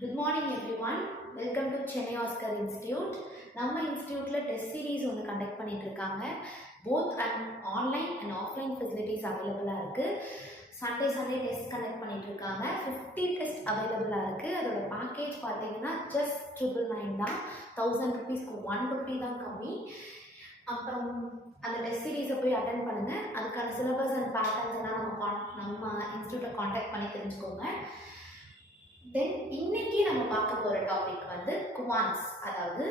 Good morning everyone. Welcome to Chennai Oscar Institute. நம்ம இன்ஸ்டியூட்ல test series ஒன்று conduct பண்ணிட்டு இருக்காங்க. Both and online and offline facilities அவைலபிளாக இருக்குது. சண்டே டெஸ்ட் கண்டக்ட் பண்ணிட்டு இருக்காங்க. 50 டெஸ்ட் அவைலபிளாக இருக்குது. அதோட பேக்கேஜ் பார்த்தீங்கன்னா ஜஸ்ட் 999 தான். 1000 ருபீஸ்க்கு 1 ரூபி தான் கம்மி. அப்புறம் அந்த டெஸ்ட் சீரீஸை போய் அட்டென்ட் பண்ணுங்கள். அதுக்கான சிலபஸ் அண்ட் பேட்டர்ன்ஸ் எல்லாம் நம்ம இன்ஸ்டியூட்டை காண்டாக்ட் பண்ணி தெரிஞ்சுக்கோங்க. தென் இன்னைக்கு நம்ம பார்க்க போகிற டாபிக் வந்து குவான்ஸ், அதாவது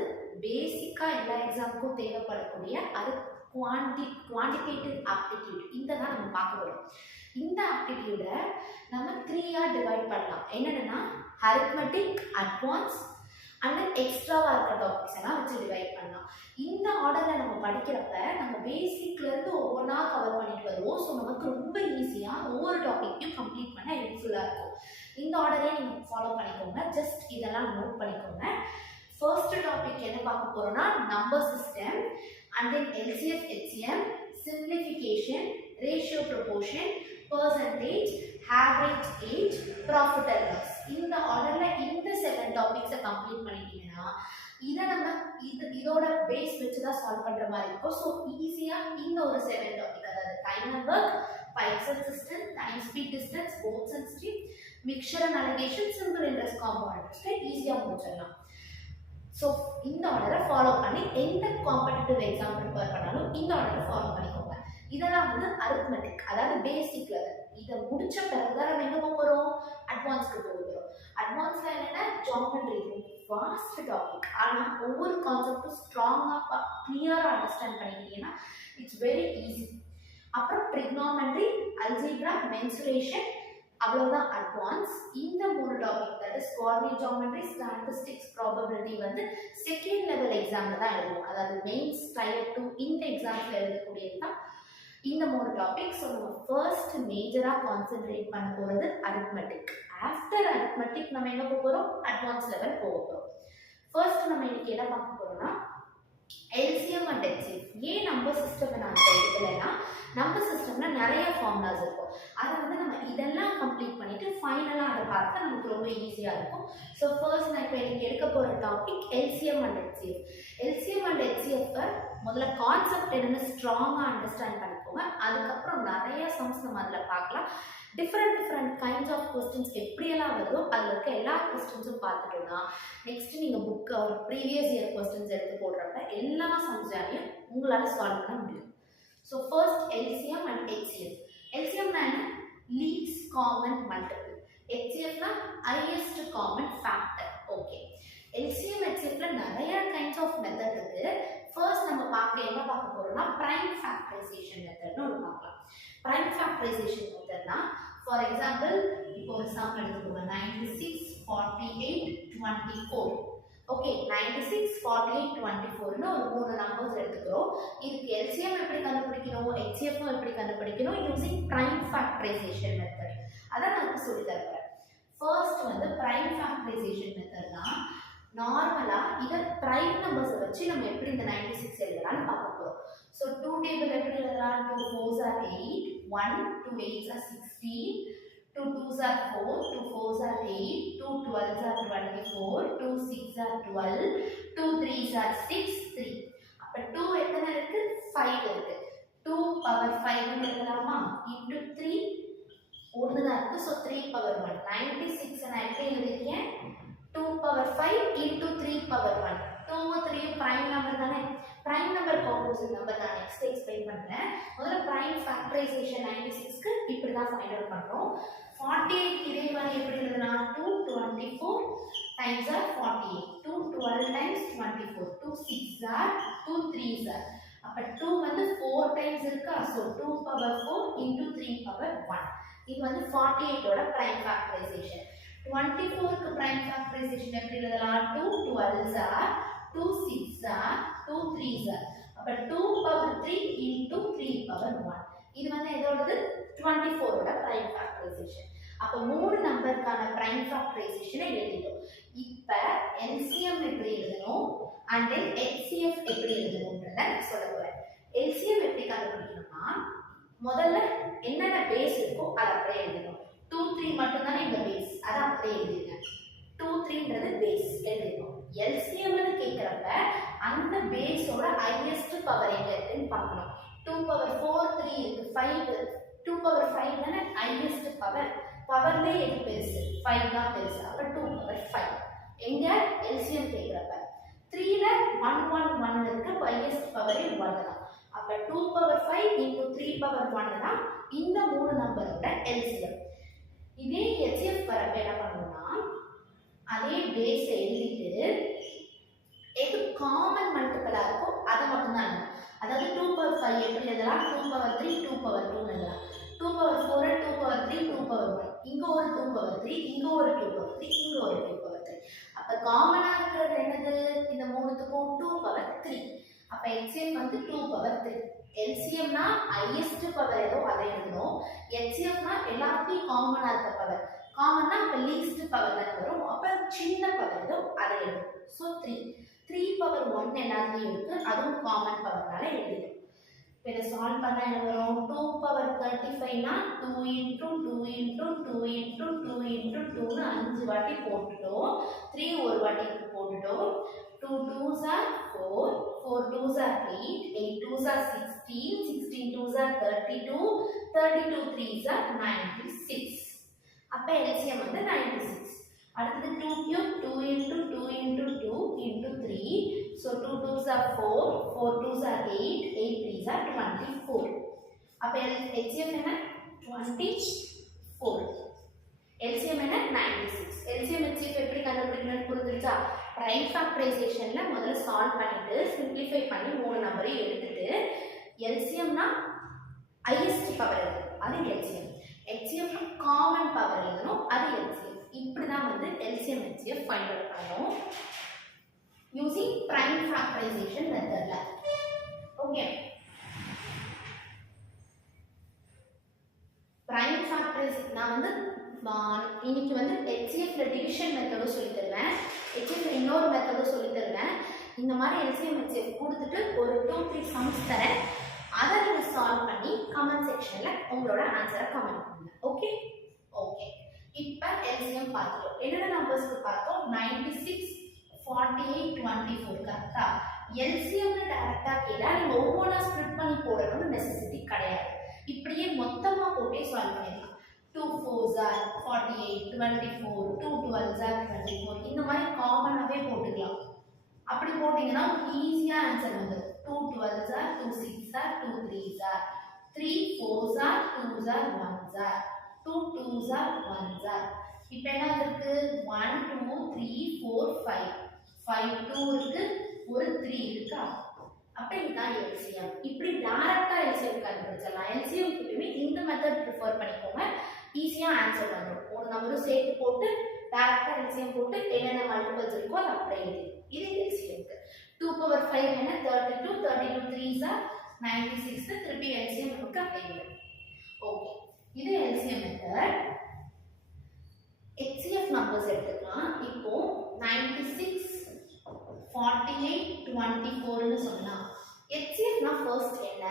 பேசிக்காக எல்லா எக்ஸாமுக்கும் தேவைப்படக்கூடிய அது குவான்டிடேட்டிவ் ஆப்டிடியூட். இந்த தான் நம்ம பார்க்க போகிறோம். இந்த ஆப்டிடியூடை நம்ம 3ஆக டிவைட் பண்ணலாம். என்னென்னா அரித்மெட்டிக், அட்வான்ஸ் அண்ட் எக்ஸ்ட்ராவாக இருக்கிற டாபிக்ஸ் எல்லாம் வச்சு டிவைட் பண்ணலாம். இந்த ஆர்டரில் நம்ம படிக்கிறப்ப நம்ம பேசிக்லேருந்து ஒவ்வொன்றா கவர் பண்ணிட்டு வருவோம். ஸோ நமக்கு ரொம்ப ஈஸியாக ஒவ்வொரு டாப்பிக்கையும் கம்ப்ளீட் பண்ண ஹெல்ப்ஃபுல்லாக இருக்கும். இந்த ஆர்டரே நீங்கள் ஃபாலோ பண்ணிக்கோங்க. ஜஸ்ட் இதெல்லாம் நோட் பண்ணிக்கோங்க. ஃபர்ஸ்ட் டாபிக் என்ன பார்க்க போகிறோம்னா number system, and then LCF, HCM, simplification, ratio proportion, percentage, average age, profit and loss. இந்த ஆர்டரில் இந்த 7 டாபிக்ஸை கம்ப்ளீட் பண்ணிட்டீங்கன்னா இதை நம்ம இதோட பேஸ் வச்சு தான் சால்வ் பண்ணுற மாதிரி இருக்கும். ஸோ ஈஸியாக இந்த ஒரு 7 டாபிக், அதாவது time and work, pipes and cistern, time speed distance, boats and stream, mixture and alligation, simple interest காம்பவுண்ட்ஸ்க்கு ஈஸியாக முடிச்சிடலாம். ஸோ இந்த ஆர்டரை ஃபாலோ பண்ணி எந்த காம்படிட்டிவ் எக்ஸாம் ப்ரிப்பேர் பண்ணாலும் இந்த ஆர்டரை ஃபாலோ பண்ணிக்கோங்க. இதெல்லாம் வந்து அரித்மெட்டிக், அதாவது பேசிக் லெவல். இதை முடிச்ச பிறகு தான் நம்ம எங்கே போக போகிறோம், அட்வான்ஸ்க்கு போக போகிறோம். அட்வான்ஸில் என்னென்னா ஜாமெட்ரி, வாஸ்ட் டாபிக். ஆனால் ஒவ்வொரு கான்செப்டும் ஸ்ட்ராங்காக கிளியராக அண்டர்ஸ்டாண்ட் பண்ணிக்கிட்டீங்கன்னா இட்ஸ் வெரி ஈஸி. அப்புறம் ட்ரிக்னாமெட்ரி, அல்ஜீப்ரா, மென்சுரேஷன், அவ்வளோதான் அட்வான்ஸ். இந்த 3 topic, that is coordinate geometry, statistics, probability வந்து செகண்ட் லெவல் எக்ஸாமில் தான் எழுதுவோம். அதாவது மெயின்ஸ், டயர் 2 இந்த எக்ஸாம்ஸில் எழுதக்கூடியது தான் இந்த 3 டாபிக். ஸோ நம்ம ஃபர்ஸ்ட் மேஜராக கான்சென்ட்ரேட் பண்ண போகிறது அரித்மெட்டிக். ஆஃப்டர் அரித்மெட்டிக் நம்ம எங்கே போக போகிறோம், அட்வான்ஸ் லெவல் போக போகிறோம். ஃபர்ஸ்ட் நம்ம இன்னைக்கு என்ன பார்க்க போகிறோம்னா எல்சிஎம் அண்ட் ஹெச்சிஎம். ஏன் நம்பர் சிஸ்டம் நான் எடுக்கலைன்னா, நம்பர் சிஸ்டம்ல நிறைய ஃபார்முலாஸ் இருக்கும். அதை வந்து நம்ம இதெல்லாம் கம்ப்ளீட் பண்ணிட்டு ஃபைனலாக அதை பார்த்தா நமக்கு ரொம்ப ஈஸியாக இருக்கும். ஸோ ஃபர்ஸ்ட் நான் இப்போ எனக்கு எடுக்க போகிற topic LCM and HCM. LCM and ஹெச்சிஎஃப்பை முதல்ல கான்செப்ட் என்னென்னு ஸ்ட்ராங்காக அண்டர்ஸ்டாண்ட் பண்ணிக்கோங்க. அதுக்கப்புறம் நிறைய சம்ஸ் நம்ம அதில் பார்க்கலாம். டிஃப்ரெண்ட் கைண்ட்ஸ் ஆஃப் கொஸ்டின்ஸ் எப்படியெல்லாம் வருதோ அதில் இருக்க எல்லா கொஸ்டின்ஸும் பார்த்துட்டோம்னா நெக்ஸ்ட் நீங்கள் புக்கை ஒரு ப்ரீவியஸ் இயர் கொஸ்டின்ஸ் எடுத்து போடுறப்ப எல்லா சம்ஸாலையும் உங்களால் சால்வ் பண்ண முடியும். So first LCM and HCM. எல்சிஎம்னா என்ன, லீஸ்ட் காமன் மல்டிபிள். ஹெச்சிஎஃப்னா highest common factor. Okay, LCM ஹெச்சிஎஃப்ல நிறைய கைண்ட்ஸ் ஆஃப் மெத்தட் இருக்கு. ஃபர்ஸ்ட் நம்ம என்ன பார்க்க போறோம்னா பிரைம் ஃபேக்டரைசேஷன் மெத்தட்னு ஒன்று பார்க்கலாம். பிரைம் ஃபேக்டரைசேஷன் மெத்தட்னா ஃபார் எக்ஸாம்பிள் இப்போ ஒரு சம் எடுத்துக்கோங்க, 96, 48, 24. ஓகே, 96, 48, 24ன்னு ஒரு 3 நம்பர்ஸ் எடுத்துக்கிறோம். இதுக்கு எல்சிஎம் எப்படி கண்டுபிடிக்கணும், ஹெச்சிஎஃப்பும் எப்படி கண்டுபிடிக்கணும், யூசிங் பிரைம் ஃபேக்டரைசேஷன் மெத்தட். அதான் நான் சொல்லி தருவேன். ஃபர்ஸ்ட் வந்து பிரைம் ஃபேக்டரைசேஷன் மெத்தட்னா நார்மலாக இதை ப்ரைம் நம்பர்ஸை வச்சு நம்ம எப்படி இந்த 96 எழுதலாம்னு பார்க்க போகிறோம். ஸோ 2 டேபிள் எப்படி எழுதலாம், 2 4s are 8, 1 2 8s are 16, 2 2s are 4, 2 4s are 8, 2 12s are 24, 2 6s are 12, 2 3s are 6, 3. அப்போ 2 எத்தனை இருக்கு, 5 இருக்கு. 2 பவர் 5 எழுதலாமா, இன்டு 3 ஒன்று தான் இருக்கு. So 3 power 1. 96 நான் எப்படி எழுதிருக்கேன், 2 power 5 into 3 power 1. 2 3 prime number தானே, பிரைம் நம்பர் காம்போசிட் நம்பர் தான். நெக்ஸ்ட் எக்ஸ்பிளைன் பண்றேன். முதல்ல பிரைம் ஃபேக்டரைசேஷன் 96க்கு இப்படி தான் ஃபைண்ட் அவுட் பண்றோம். 48 இதே மாதிரி எப்படி எழுதலாம், 2 24 times are 48, 2 12 times 24, 2 6s are 2 3s are. அப்ப 2 வந்து 4 டைம்ஸ் இருக்கா. So 2 power 4 into 3 power 1. இது வந்து 48 ஓட பிரைம் ஃபேக்டரைசேஷன். 24க்கு பிரைம் ஃபேக்டரைசேஷன் எப்படி எழுதலாம், 2 12s are 2 6s are 2 3s are. அப்ப 2 பவர் 3 into 3 பவர் 1. இது வந்து எதோடது, 24 ஓட பிரைம் ஃபேக்டரைசேஷன். அப்ப 3 நம்பருக்கான பிரைம் ஃபேக்டரைசேஷனை எழுதிட்டோம். இப்ப எல்சிஎம் எப்படி எழுதணும் அண்ட் தென் ஹெச்சிஎஃப் எப்படி எழுதணும்ன்றத சொல்ல போறேன். எல்சிஎம் எப்படி கண்டுபிடிக்கணும்னா முதல்ல என்னென்ன பேஸ் இருக்கோ அதை அப்படியே எழுதணும். 2 3 மட்டும் தானே இந்த பேஸ், அதை அப்படியே எழுதிருங்க. 2 3 எழுதிடும். எல்சிஎம்னு கேட்குறப்ப அந்த பேஸோட ஹையஸ்ட் பவர் எங்க இருக்குன்னு பார்க்கணும். 2 power 4 3 இருக்கு 5 2 power 5 தானே ஹையஸ்ட் பவர். பவர்லேயே எது பெருசு 5 தான் பெருசு. அப்போ 2 power 5 எங்க எல்சிஎம் கேட்குறப்ப 3ல 1 1 1 இருக்கு ஹையஸ்ட் பவரே 1 தான். அப்போ 2 power 5 into 3 power 1 தான் இந்த மூணு நம்பரோட எல்சிஎம். இதே ஹெச்எஃப் வரப்ப என்ன பண்ணணும்னா அதே பேஸ் எழுதிட்டு எது காமன் மல்டிபிளா இருக்கோ அதை மட்டும் தான். அதாவது 2 power 5 எப்படி எழுதலாம் 2 power 3 2 power 2 எழுதலாம். 2 power 4 2 power 3 2 power 1 இங்க ஒரு 2 power 3 இங்க ஒரு 2 power 3 இங்க ஒரு 2 power 3. அப்ப காமனா இருக்கிறது என்னது இந்த மூணுத்துக்கும் 2 power 3. அப்ப எல்சிஎம் வந்து 2 power 3. எல்சிஎம்னா ஹையஸ்ட் பவர் ஏதோ அதை எழுதணும். எல்சிஎம்னா எல்லாத்தையும் காமனா இருக்க பவர். காமன்னா அப்ப லீஸ்ட் பவர் தானே வரும். அப்ப சின்ன பவர் ஏதோ அதை எழுதணும். ஸோ 3 power 1 எல்லாத்தையும் இருக்கு அதுவும் காமன் பவர்னால எழுதிடும். இப்போ இதை சால்வ் பண்ணா என்ன வரும் 2 power 35 னா 2 into 2 into 2 into 2 into 2 னு 5 வாட்டி போட்டுட்டோம். 3 ஒரு வாட்டி போட்டுட்டோம். 2 2s are 4 4 2s are 8 8 2s are 16 16 2s are 32 32 3s are 96. அப்ப LCM வந்து 96. அடுத்து 2 cube 2 into 2 into 2 into 3. So 2 2s are 4 4 2s are 8 8 3s are 24. அப்ப LCM என்ன 24. LCM என்ன 96. LCM HCF எப்படி கண்டுபிடிக்கணும்னு புரிஞ்சிருச்சா? பிரைம் ஃபேக்டரைசேஷன்ல முதல்ல சால்வ் பண்ணிட்டு சிம்பிளிஃபை பண்ணி மூணு நம்பரையும் எடுத்துட்டு LCMனா ஹையஸ்ட் பவர் எழுதணும் அது LCM. HCF காமன் பவர் எழுதணும் அது LCM. இப்படி தான் வந்து LCM HCF ஃபைண்ட் அவுட் பண்ணணும் யூசிங் பிரைம் ஃபேக்டரைசேஷன் மெத்தட்ல. ஓகே, பிரைம் ஃபேக்டரைசேஷன் நான் வந்து இன்னைக்கு வந்து HCFல டிவிஷன் மெத்தடும் சொல்லி தருவேன். HCFல இன்னொரு மெத்தடும் சொல்லி தருவேன். இந்த மாதிரி LCM HCF கொடுத்துட்டு ஒரு 2-3 சம்ஸ் தரேன். அதை நீங்கள் சால்வ் பண்ணி கமெண்ட் செக்ஷன்ல உங்களோட ஆன்சரை கமெண்ட் பண்ணுங்க. ஓகே ஓகே, இப்போ LCM பார்த்துட்டோம். என்னென்ன நம்பர்ஸ்க்கு பார்த்தோம் 96 48 24 கரெக்டா? LCMல டைரக்டா கேட்டா நீங்க ஒவ்வொன்றா ஸ்ப்ளிட் பண்ணி போடணும்னு நெசசிட்டி கிடையாது. இப்படியே மொத்தமா போட்டே சால்வ் பண்ணிடலாம். 2 4s are 48 24 2 12s are 24 இந்த மாதிரி காமனாவே போட்டுக்கலாம். அப்படி போட்டீங்கன்னா ஈஸியா ஆன்சர் வந்துடும். 2 12s are 2 6s are 2 3s are 3 4s are 2s are 1s are 2 2s are 1s are. இப்போ என்ன இருக்கு 1 2 3 4 5 5 2 இருக்கு ஒரு 3 இருக்கா? அப்ப இதுதான் LCM. இப்படி டைரக்டா LCM கண்டுபிடிச்சலாம். LCM எப்பவுமே இந்த மெத்தட் ப்ரிஃபர் பண்ணிக்கோங்க. ஈஸியா ஆன்சர் வந்துடும். ஒரு நம்பரும் சேர்த்து போட்டு டைரக்டா LCM போட்டு என்னென்ன மல்டிபிள்ஸ் இருக்கோ அதை அப்படியே எழுதி இது LCM க்கு. 2 power 5 என்ன 32 32 3s are 96 திருப்பி LCM நமக்கு அப்படியே. ஓகே, இது LCM மெத்தட். HCF நம்பர்ஸ் எடுத்துக்கலாம். இப்போ 96 48 24 னு சொன்னா HCF னா ஃபர்ஸ்ட் என்ன?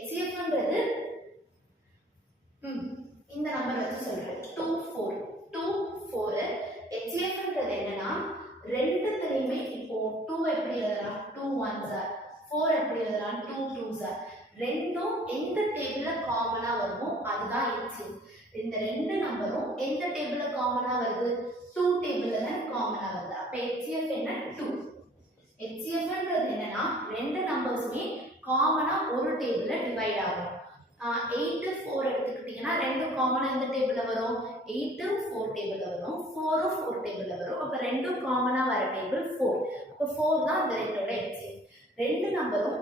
HCF ன்றது இந்த நம்பர் வச்சு சொல்றேன் 24 HCF ன்றது என்னன்னா ரெண்டுத்துலயுமே இப்போ 2 எப்படி எழுதலாம் 2 1s are 4 எப்படி எழுதலாம் 2 2s are ரெண்டும் எந்த டேபிள்ல காமனா வருமோ அதுதான் HCF. இந்த ரெண்டு நம்பரும் எந்த டேபிள்ல காமனா வருது 2 டேபிள்ல தான் காமனா வருது. அப்ப HCF என்ன 2. HCF ன்றது என்னன்னா ரெண்டு நம்பர்ஸ்மே காமனா ஒரு டேபிள்ல டிவைட் ஆகும். 8 4 எடுத்துக்கிட்டீங்கன்னா ரெண்டும் காமனா எந்த டேபிள்ல வரும் 8 4 டேபிள்ல வரும் 4 4 டேபிள்ல வரும். அப்ப ரெண்டும் காமனா வர டேபிள் 4. அப்ப 4 தான் அந்த ரெண்டோட HCF. ரெண்டு நம்பரும்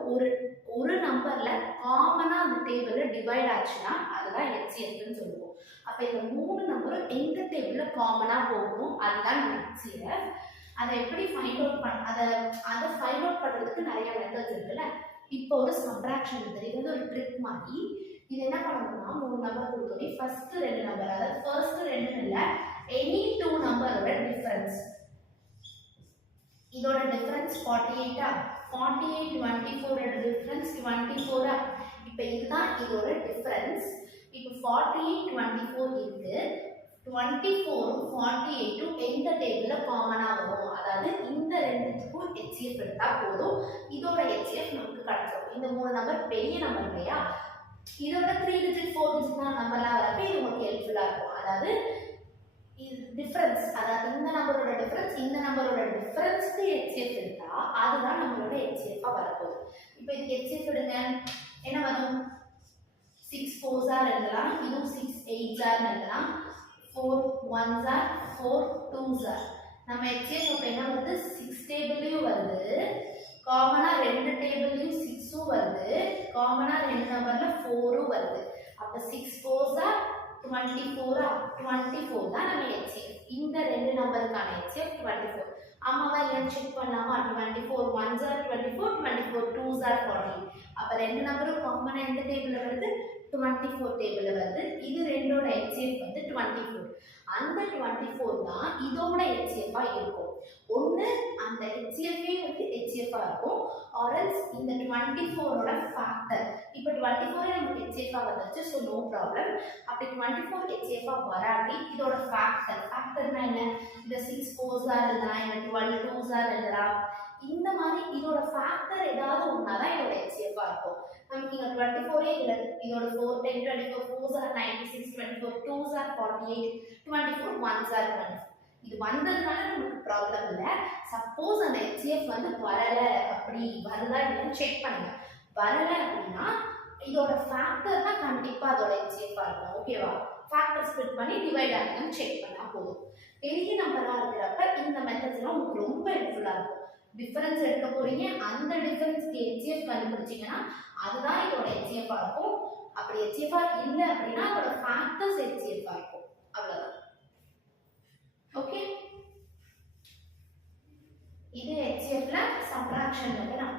ஒரு நம்பர்ல காமனா அந்த டேபிள்ல டிவைட் ஆச்சுன்னா அதுதான் HCF ன்னு சொல்லுவோம். அப்ப இந்த மூணு நம்பரும் எந்த டேபிள்ல காமனா போகும் அதுதான் HCF. அதை எப்படி ஃபைண்ட் அவுட் அதை ஃபைண்ட் அவுட் பண்றதுக்கு நிறைய மெத்தட்ஸ் இருக்குல்ல. இப்போ ஒரு சப்ட்ராக்ஷன் மெத்தட், இது வந்து ஒரு ட்ரிக் மாதிரி. இது என்ன பண்ணணும்னா மூணு நம்பர் கொடுத்தோன்னே ஃபர்ஸ்ட் ரெண்டு நம்பர், அதாவது ஃபர்ஸ்ட் ரெண்டு இல்லை எனி 2 நம்பரோட டிஃபரன்ஸ், இதோட டிஃபரன்ஸ் 48 48 24 டிஃபரன்ஸ் 24. இப்போ இதுதான் இதோட டிஃபரன்ஸ். இப்போ 48 24 இருக்கு. 24 48 எந்த டேபிள்ல காமனாக வரும். அதாவது இந்த ரெண்டுத்துக்கும் ஹெச்சிஎஃப் எடுத்தால் போதும், இதோட ஹெச்சிஎஃப் நமக்கு கிடைச்சிடும். இந்த 3 நம்பர் பெரிய நம்பர் இல்லையா, இதோட 3 டிஜிட் 4 டிஜிட் நம்பர்லாம் வரப்ப இது உங்களுக்கு ஹெல்ப்ஃபுல்லாக இருக்கும். அதாவது டிஃபரன்ஸ், அதாவது இந்த நம்பரோட டிஃபரன்ஸ் இந்த நம்பரோட டிஃபரன்ஸ்க்கு ஹெச்சிஎஃப் எடுத்தா அதுதான் நம்மளோட ஹெச்சிஎஃபாக வரப்போகுது. இப்போ இதுக்கு ஹெச்சிஎஃப் எடுங்க, என்ன வரும்? 6 4s எழுதலாம், இதுவும் 6 8s எழுதலாம், 4 1s 4 2s. நம்ம ஹெச்சிஎஃப் அப்போ என்ன வருது? 6 டேபிள்லையும் வருது, காமனாக 2 டேபிள்லையும் 6ம் வருது, காமனாக 2 நம்பரில் 4ம் வருது. அப்போ 6 4s 24 தான் நம்ம ஹெச்சிஎஃப். இந்த 2 நம்பருக்கான ஹெச்சிஎஃப் 24. அம்மாவா இல்லைன்னு செக் பண்ணலாமா? 24 1s 24 24 2s 40. அப்போ 2 நம்பரும் காமனாக எந்த டேபிளில் வருது? 24 டேபிளில் வருது. இது ரெண்டோட ஹெச்சிஎஃப் வந்து 24. அந்த 24 தான் இதோட ஹெச்சிஎஃபாக இருக்கும். ஒன்று அந்த ஹெச்சிஎஃபே வந்து ஹெச்சிஎஃபாக இருக்கும், ஆர்எல்ஸ் இந்த 24ஓட ஃபேக்டர். இப்போ 24 நமக்கு ஹெச்சிஎஃபாக வந்துருச்சு, ஸோ நோ ப்ராப்ளம். அப்படி 24 ஹெச்சிஎஃபாக வராட்டி இதோட ஃபேக்டர்னா என்ன? இந்த 6 4s எழுதலாம், இல்லை 12 2s எழுதலாம். இந்த மாதிரி இதோட ஃபேக்டர் ஏதாவது ஒன்றா தான் இதோட ஹெச்சிஎஃபாக இருக்கும். நமக்கு இங்கே 24 இதோட 4 10 24 4s 96 24 2s 48 24 1s 24. இது வந்ததுனால நமக்கு ப்ராப்ளம் இல்லை. சப்போஸ் அந்த ஹெச்சிஎஃப் வந்து வரலை, அப்படி வருதா இல்லைன்னு செக் பண்ணுங்க. வரலை அப்படின்னா இதோட ஃபேக்டர் தான் கண்டிப்பாக அதோட ஹெச்சிஎஃபாக இருக்கும். ஓகேவா? ஃபேக்டர் ஸ்ப்ளிட் பண்ணி டிவைட் ஆகுதுன்னு செக் பண்ணால் போதும். பெரிய நம்பராக இருக்கிறப்ப இந்த மெத்தட்ஸ்லாம் உங்களுக்கு ரொம்ப ஹெல்ப்ஃபுல்லாக இருக்கும். டிஃபரன்ஸ் எடுக்க போறீங்க, அந்த டிஃபரன்ஸ்க்கு ஹெச்சிஎஃப் கண்டுபிடிச்சிங்கன்னா அதுதான் இதோட ஹெச்சிஎஃபாக இருக்கும். அப்படி ஹெச்சிஎஃபாக இல்லை அப்படின்னா அதோட ஃபேக்டர்ஸ் ஹெச்சிஎஃபாக இருக்கும். அவ்வளோதான். ஓகே, இது ஹெச்சிஎஃப்ல சப்ட்ராக்ஷன் மெத்தட்.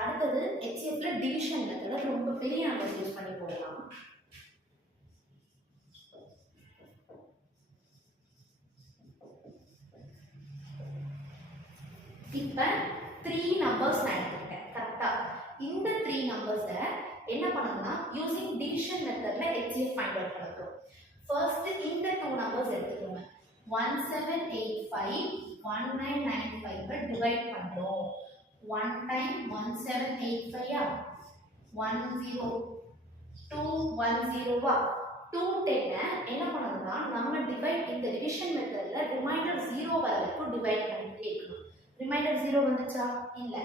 அடுத்தது ஹெச்சிஎஃப்ல டிவிஷன் மெத்தட். ரொம்ப பெரிய நம்பர் யூஸ் பண்ணி போடலாம். இப்போ 3 நம்பர்ஸ் நான் எடுத்துக்கிட்டேன் கரெக்டா. இந்த 3 நம்பர்ஸை என்ன பண்ணணும்னா யூசிங் டிவிஷன் மெத்தட்ல ஹெச்சிஎஃப் ஃபைண்ட் அவுட் பண்ண போறோம். ஃபர்ஸ்ட் இந்த 2 நம்பர்ஸ் எடுத்துக்கோங்க. 1785 1995 டிவைட் பண்றோம். 1 டைம் 1785 10 210 210 என்ன பண்ணணும்னா நம்ம டிவைட் இந்த டிவிஷன் மெத்தட்ல ரிமைண்டர் 0 வர வரைக்கும் டிவைட் பண்ணிட்டே இருக்கணும். ரிமைண்டர் 0 வந்துச்சா? இல்ல.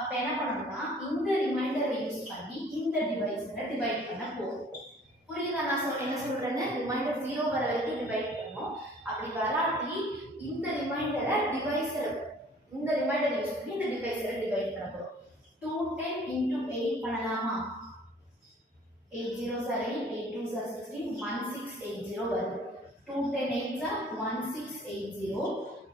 அப்ப என்ன பண்ணணும்னா இந்த ரிமைண்டரை யூஸ் பண்ணி இந்த டிவைஸரை டிவைட் பண்ண போறோம். புரியுதா நான் என்ன சொல்றேன்னு? ரிமைண்டர் 0 வர வரைக்கும் டிவைட் பண்ணணும். அப்படி வராட்டி இந்த ரிமைண்டரை டிவைஸர் இந்த ரிமைண்டர் யூஸ் பண்ணி இந்த டிவைஸரை டிவைட் பண்ண போறோம். 210 into 8 பண்ணலாமா? 8 zeros are 8, 8 2s are 16, 1680 வருது. 210 8s are 1680.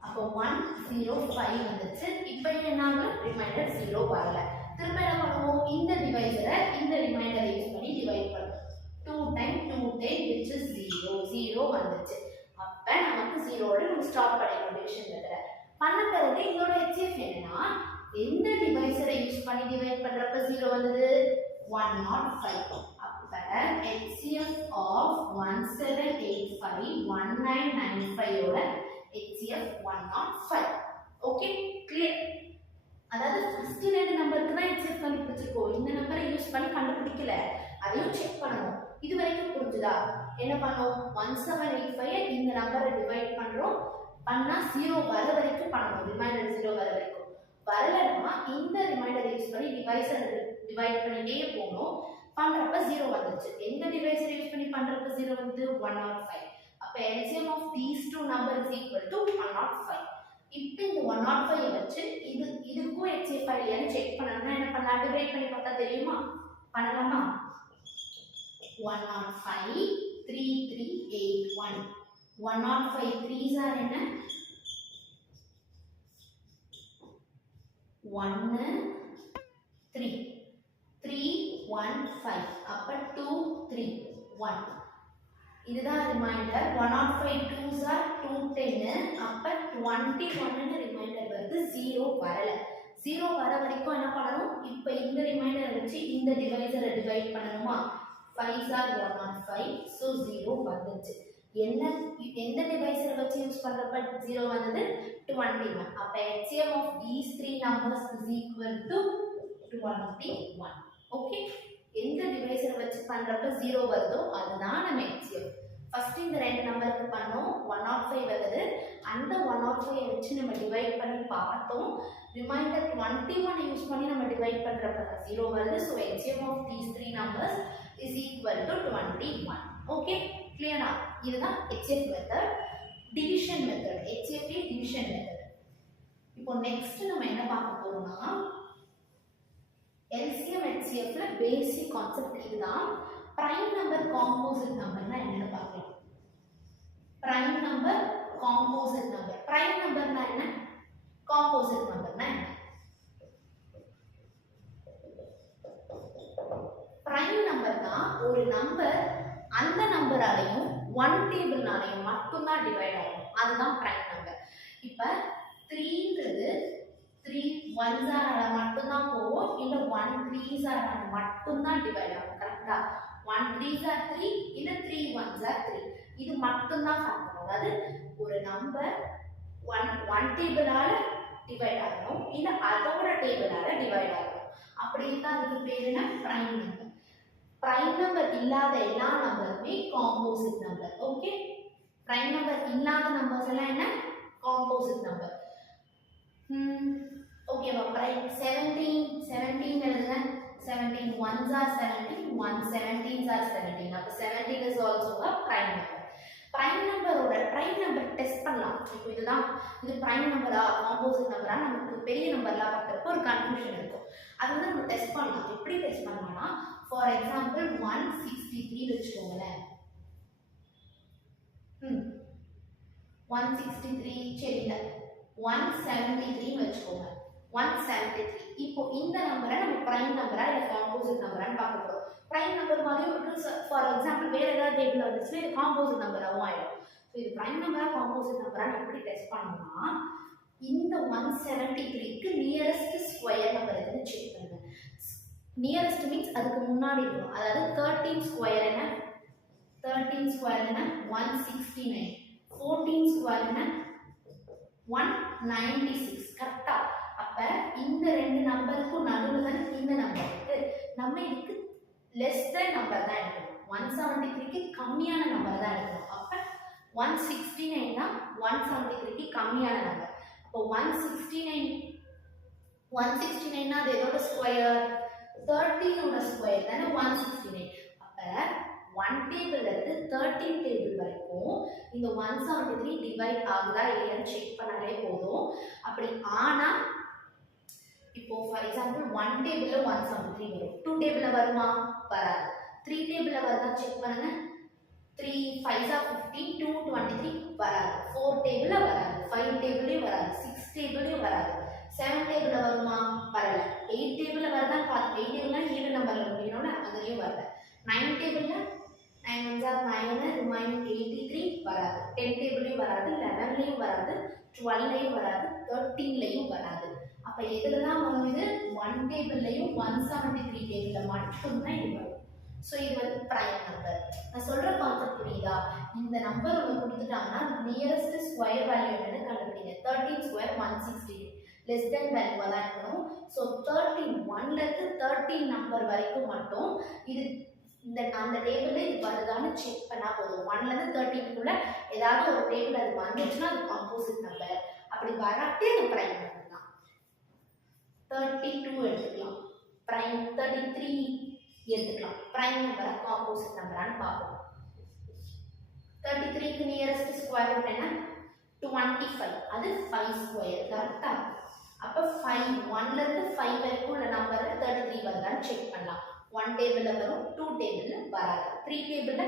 அப்போ 105 வந்துச்சு. இப்போ என்ன ரிமைண்டர் 0 வரல. திரும்ப என்ன பண்ணுவோம்? இந்த டிவைஸரை இந்த ரிமைண்டரை யூஸ் பண்ணி டிவைட் பண்ணுவோம். 2 times 210 which is 0. 0 வந்துச்சு. அப்ப நமக்கு 0 நம்ம ஸ்டாப் பண்ணிடலாம் டிவிஷன் மெத்தட. பண்ண பிறகு இதோட ஹெச்சிஎஃப் என்னன்னா எந்த டிவைஸரை யூஸ் பண்ணி டிவைட் பண்றப்ப 0 வந்தது? 105. அப்ப ஹெச்சிஎஃப் ஆஃப் 1785 1995 ஓட HCF 105. Okay, clear. அதாவது ஃபர்ஸ்ட் ரெண்டு நம்பருக்கு தான் HCF கண்டுபிடிச்சிருக்கோம். இந்த நம்பரை யூஸ் பண்ணி கண்டுபிடிக்கல, அதையும் செக் பண்ணணும். இது வரைக்கும் புரிஞ்சுதா? என்ன பண்ணோம்? 1785 இந்த நம்பரை டிவைட் பண்றோம். பண்ணா 0 வர வரைக்கும் பண்ணணும். ரிமைண்டர் 0 வர வரைக்கும். வரலன்னா இந்த ரிமைண்டரை யூஸ் பண்ணி டிவைஸை டிவைட் பண்ணிட்டே போகணும். பண்றப்ப 0 வந்துச்சு. எந்த டிவைஸை யூஸ் பண்ணி பண்றப்ப 0 வந்து 105. அப்ப LCM of these two numbers is equal to 105. இப்போ இந்த 105 வச்சு இதுக்கும் HCF இல்லையான்னு செக் பண்ணணும்னா என்ன பண்ணலாம்? டிவைட் பண்ணி பார்த்தா தெரியுமா? பண்ணலாமா? 105 3381. 105 3s are என்ன? 1 3 315. அப்ப 2 3 1. இதுதான் ரிமைண்டர். 105 2s are 210. அப்ப 21 ரிமைண்டர் வருது. 0 வரல. 0 வர வரைக்கும் என்ன பண்ணணும்? இப்போ இந்த ரிமைண்டரை வச்சு இந்த டிவைஸரை டிவைட் பண்ணணுமா? 5s are 105. ஸோ 0 வந்துச்சு. எந்த டிவைஸரை வச்சு யூஸ் பண்றப்ப 0 வந்தது 21. அப்ப HCF of these three numbers is equal to 21. Okay, எந்த டிவைஸரை வச்சு பண்றப்ப 0 வருதோ அதுதான் நம்ம HCF. ஃபர்ஸ்ட் இந்த ரெண்டு நம்பருக்கு பண்ணோம், 105 வருது. அந்த 105 வச்சு நம்ம டிவைட் பண்ணி பார்த்தோம். ரிமைண்டர் 21 யூஸ் பண்ணி நம்ம டிவைட் பண்றப்ப 0 வருது. So HCF of these three numbers is equal to 21. Okay, கிளியரா? இதுதான் HCF method, division method. HCF division method. இப்போ நெக்ஸ்ட் நம்ம என்ன பார்க்க போறோம்னா LCM HCFல பேசிக் கான்செப்ட் இதுதான். பிரைம் நம்பர் காம்போசிட் நம்பர்னா என்னன்னு பார்க்கலாம். Prime number composite number. Prime நம்பர்னா என்ன, காம்போசிட் நம்பர்னா என்ன? பிரைம் நம்பர்னா ஒரு நம்பர் அந்த நம்பராலையும் ஒன் டேபிள்னாலையும் மட்டும்தான் டிவைட் ஆகும், அதுதான் பிரைம் நம்பர். இப்ப 3ன்றது 3 1s மட்டும்தான் போகும், இல்ல 1 3s மட்டும்தான் டிவைட் ஆகும். கரெக்டா? 1 3s 3, இல்ல 3 1s 3. இது மட்டும்தான் ஃபேக்டர். அதாவது ஒரு நம்பர் ஒன் டேபிளால டிவைட் ஆகணும், இல்ல அதோட டேபிளால டிவைட் ஆகணும். அப்படி இருந்தா அதுக்கு பேர் என்ன, பிரைம் நம்பர். பிரைம் நம்பர் இல்லாத எல்லா நம்பருமே composite number. Okay, prime number இல்லாத நம்பர்ஸ் எல்லாம் என்ன, காம்போசிட் நம்பர். ஓகேவா? பிரைம் 17 எழுதுங்க. 17 1s are 17, 1 17s are 17. அப்ப 17 is also a prime number. prime numberோட prime number test பண்ணலாம். இப்போ இதுதான், இது prime நம்பரா காம்போசிட் நம்பரா நமக்கு பெரிய நம்பர்லாம் பார்க்கறப்போ ஒரு கன்ஃபியூஷன் இருக்கும். அது வந்து நம்ம டெஸ்ட் பண்ணலாம். எப்படி டெஸ்ட் பண்ணலாம்னா, ஃபார் எக்ஸாம்பிள் 163 வச்சுக்கோங்களேன். 163 சரி இல்ல 173 வச்சுக்கோங்க. 173. இப்போ இந்த நம்பரை நம்ம பிரைம் நம்பரா இல்ல காம்போசிட் நம்பரான்னு பார்க்க போறோம். பிரைம் நம்பர் மாதிரி ஒரு ஃபார் எக்ஸாம்பிள் வேற ஏதாவது டேபிள் வந்துச்சுன்னா இது காம்போசிட் நம்பராகவும் ஆயிடும். ஸோ இது பிரைம் நம்பரா காம்போசிட் நம்பரான்னு எப்படி டெஸ்ட் பண்ணணும்னா, இந்த 173க்கு நியரஸ்ட் ஸ்கொயர் நம்பர் எதுன்னு செக் பண்ணுங்க. நியரஸ்ட் மீன்ஸ் அதுக்கு முன்னாடி இருக்கும். அதாவது 13 ஸ்கொயர் என்ன, 13 ஸ்கொயர் என்ன 169, 14 ஸ்கொயர் என்ன 196. கரெக்டா? அப்ப இந்த ரெண்டு நம்பருக்கும் நடுவுல தான் இந்த நம்பர் இருக்கு. நம்ம இதுக்கு லெஸ் தென் நம்பர் தான் எடுக்கணும். 173க்கு கம்மியான நம்பர் தான் எடுக்கணும். அப்ப 169 தான் 173க்கு கம்மியான நம்பர். அப்போ 169 அது எதோட ஸ்கொயர், 13 ஓட ஸ்கொயர் தானே 169. அப்ப 1 டேபிள்ல இருந்து 13 டேபிள் வரைக்கும் இந்த 173 டிவைட் ஆகுதா இல்லையான்னு செக் பண்ணாலே போதும். அப்படி ஆனா இப்போ ஃபார் எக்ஸாம்பிள் 1 டேபிள்ல 173 வரும், 2 டேபிள்ல வருமா, வராது. 3 டேபிள்ல வருதா செக் பண்ணுங்க. 3 5s are 15, 2 23 வராது. 4 டேபிள்ல வராது, 5 டேபிள்லயும் வராது, 6 டேபிள்லயும் வராது. 7 டேபிள்ல வருமா, வரல. 8 டேபிள்ல வருதா பாத்து, 8 டேபிள்னா ஈவன் நம்பர்ல முடியணும்ல, அதுலயும் வரல. 9 டேபிள்ல 9 1s are 9, ரிமைனிங் 83 வராது. 10 டேபிள்லயும் வராது, 11லயும் வராது, 12லயும் வராது, 13லயும் வராது. அப்ப எதுலதான் வரும், இது 1 டேபிள்லயும் 173 டேபிள்ல மட்டும்தான் இது வரும். ஸோ இது வந்து பிரைம் நம்பர். நான் சொல்ற கான்செப்ட் புரியுதா? இந்த நம்பர் ஒன்று கொடுத்துட்டாங்கன்னா நியரஸ்ட் ஸ்கொயர் வேல்யூ என்னன்னு கண்டுபிடிங்க. 13 ஸ்கொயர் 160, லெஸ் தென் வேல்யூவா தான் இருக்கணும். ஸோ 13 1ல இருந்து 13 நம்பர் வரைக்கும் மட்டும் இது இந்த அந்த டேபிள்ல இது வருதான்னு செக் பண்ணா போதும். 1ல இருந்து 13க்குள்ள ஏதாவது ஒரு டேபிள் அது வந்துச்சுன்னா அது காம்போசிட் நம்பர். அப்படி வராட்டே அது பிரைம் நம்பர் தான். 32 எடுத்துக்கலாம், பிரைம் 33 எடுத்துக்கலாம். பிரைம் நம்பரா காம்போசிட் நம்பரான்னு பார்ப்போம். 33க்கு நியரஸ்ட் ஸ்கொயர் ரூட் என்ன 25, அது 5 ஸ்கொயர். கரெக்டா? அப்ப 5 1ல இருந்து 5 வரைக்கும் உள்ள நம்பர் 33 வருதான்னு செக் பண்ணலாம். 1 டேபிள்ல வரும், 2 டேபிள்ல வராது, 3 டேபிள்ல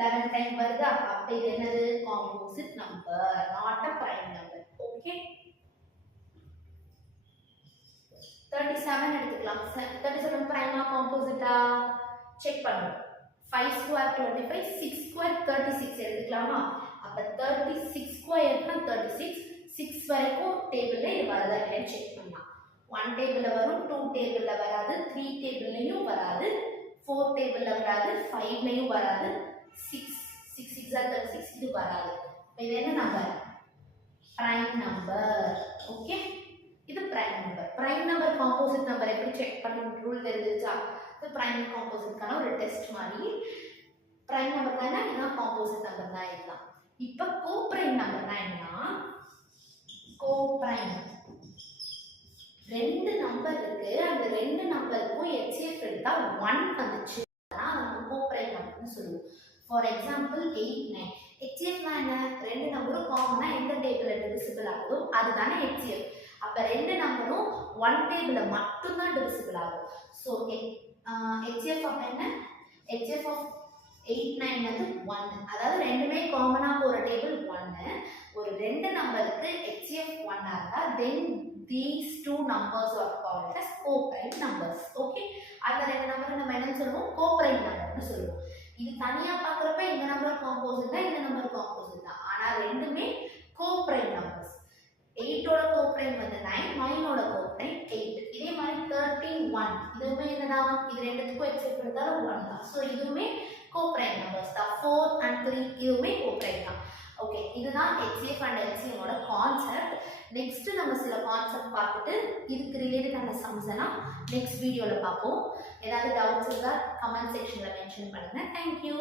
11 டைம் வருதா? அப்ப இது என்னது, composite number, not a prime number. Okay, 37 எடுத்துக்கலாம். 37 பிரைமா காம்போசிட்டா செக் பண்ணுவோம். 5 ஸ்கொயர் 25, 6 ஸ்கொயர் 36 எடுத்துக்கலாமா? அப்ப 36 ஸ்கொயர்னா 36, 6 வரைக்கும் டேபிள்ல இது வருதா இல்லைன்னு செக் பண்ணலாம். 1 டேபிள்ல வரும், 2 டேபிள்ல வராது, 3 டேபிள்லயும் வராது, 4 டேபிள்ல வராது, 5லயும் வராது, 6 6 6 ஆர் 36 இது வராது. இது என்ன நம்பர்? Prime number. ஓகே, இது prime number. Prime number composite number எப்படி செக் பண்ணணும் ரூல் தெரிஞ்சிருச்சா? இது பிரைம் காம்போசிட்கான ஒரு டெஸ்ட் மாதிரி. பிரைம் நம்பர் தானே இதுதான் காம்போசிட் நம்பர் தான் இதுதான். இப்போ கோப்ரைம் நம்பர்னா என்னன்னா, கோப்ரைம் ரெண்டு நம்பர் இருக்கு, அந்த ரெண்டு நம்பருக்கும் HCF எடுத்தா 1 வந்துச்சு, அதான் நம்ம கோப்ரைம் நம்பர்னு சொல்லுவோம். For example 8 9. HCF என்ன? ரெண்டு நம்பரும் காமனா எந்த டேபிள்ல டிவிசிபிள் ஆகுதோ அதுதானே HCF. அப்ப ரெண்டு நம்பரும் 1 டேபிள்ல மட்டும் தான் டிவிசிபிள் ஆகும். சோ HCF ஆஃப் என்ன? HCF ஆஃப் 8 9 வந்து 1. அதாவது ரெண்டுமே காமனா போற டேபிள் 1. ஒரு ரெண்டு நம்பருக்கு HCF 1 ஆ இருந்தா then these two numbers are called as co-prime numbers. Okay, அந்த ரெண்டு நம்பரை நம்ம என்ன சொல்லுவோம்? co-prime நம்பர்னு சொல்லுவோம். இது தனியா பார்க்கறப்ப இந்த நம்பர் காம்போசிட் தான், இந்த நம்பர் காம்போசிட் தான், ஆனா ரெண்டுமே co-prime numbers. 8 ஓட co-prime வந்து 9, 9 ஓட co-prime 8. இதே மாதிரி 13 1 இதுவுமே என்னதான்? இது ரெண்டுத்துக்கும் HCF எடுத்தாலும் 1 தான். சோ இதுவுமே co-prime numbers தான். 4 and 3 இதுவுமே co-prime தான். ஓகே, இதுதான் HCF and LCM ஓட கான்செப்ட். நெக்ஸ்ட் நம்ம சில கான்செப்ட் பார்த்துட்டு இதுக்கு ரிலேட்டடான சம்ஸ் எல்லாம் நெக்ஸ்ட் வீடியோல பார்ப்போம். ஏதாவது டவுட்ஸ் இருந்தால் கமெண்ட் செக்ஷன்ல மென்ஷன் பண்ணுங்க. தேங்க்யூ.